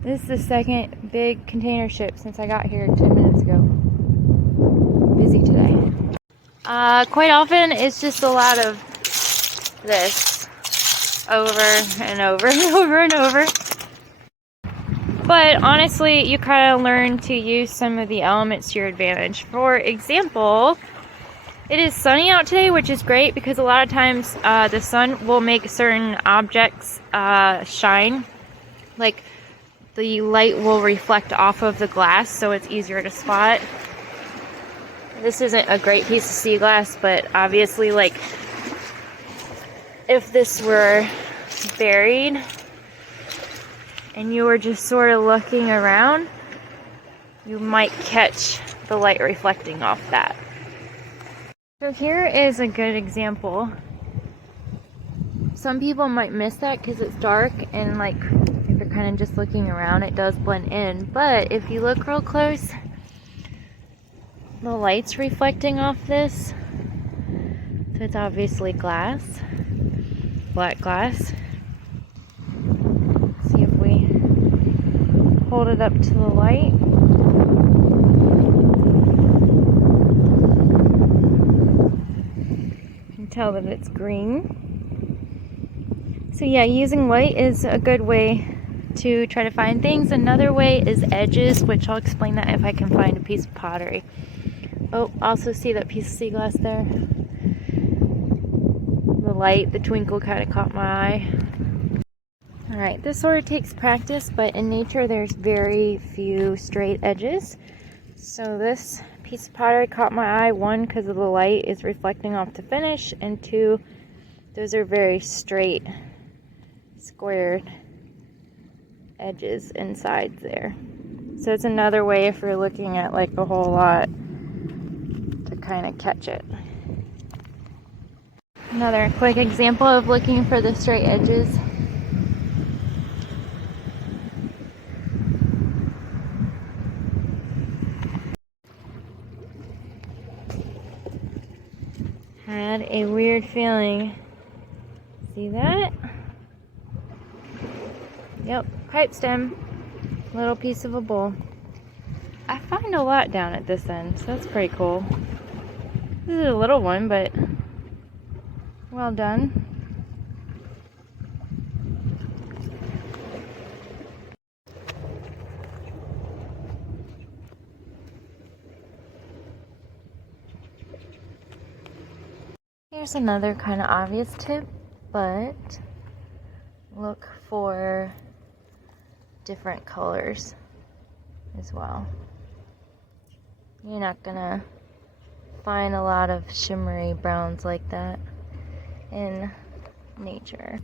This is the second big container ship since I got here 10 minutes ago. Busy today. Quite often it's just a lot of this over and over and over and over. But honestly, you kind of learn to use some of the elements to your advantage. For example, it is sunny out today, which is great because a lot of times the sun will make certain objects shine. Like the light will reflect off of the glass, so it's easier to spot. This isn't a great piece of sea glass, but obviously, like, if this were buried and you were just sort of looking around, you might catch the light reflecting off that. So here is a good example. Some people might miss that because it's dark and like if you're kind of just looking around, it does blend in. But if you look real close, the light's reflecting off this. So it's obviously glass, black glass. Let's see if we hold it up to the light. You can tell that it's green. So yeah, using light is a good way to try to find things. Another way is edges, which I'll explain that if I can find a piece of pottery. Oh, also see that piece of sea glass there? The light, the twinkle kind of caught my eye. Alright, this sort of takes practice, but in nature there's very few straight edges. So this piece of pottery caught my eye, one, because of the light is reflecting off the finish, and two, those are very straight, squared edges and sides there. So it's another way if you're looking at like a whole lot to kind of catch it. Another quick example of looking for the straight edges. Had a weird feeling. See that? Yep, pipe stem. Little piece of a bowl. I find a lot down at this end, so that's pretty cool. This is a little one, but well done. Here's another kind of obvious tip, but look for different colors as well. You're not gonna find a lot of shimmery browns like that in nature.